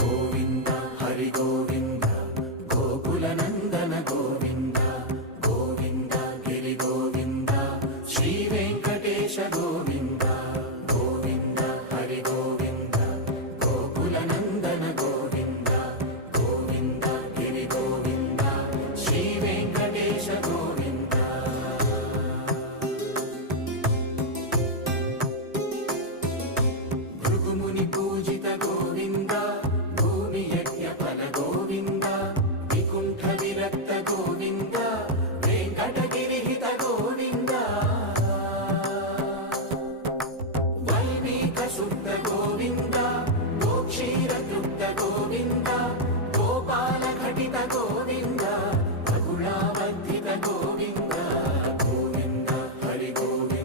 గోవింద హరి గోవింద గోకుల నందన గోవింద గోవింద గిరి గోవింద శ్రీ వెంకటేశ గోవింద గోవింద హరి గోవింద గోకుల నందన గోవింద గోవింద గిరి గోవింద శ్రీ వెంకటేశ గోవింద భృగుముని పూజిత గోవింద భూమి యజ్ఞ ఫల గోవింద వికుంఠ విరక్త గోవింద వెంకటగిరిహిత గోవింద వల్మీక శుద్ధ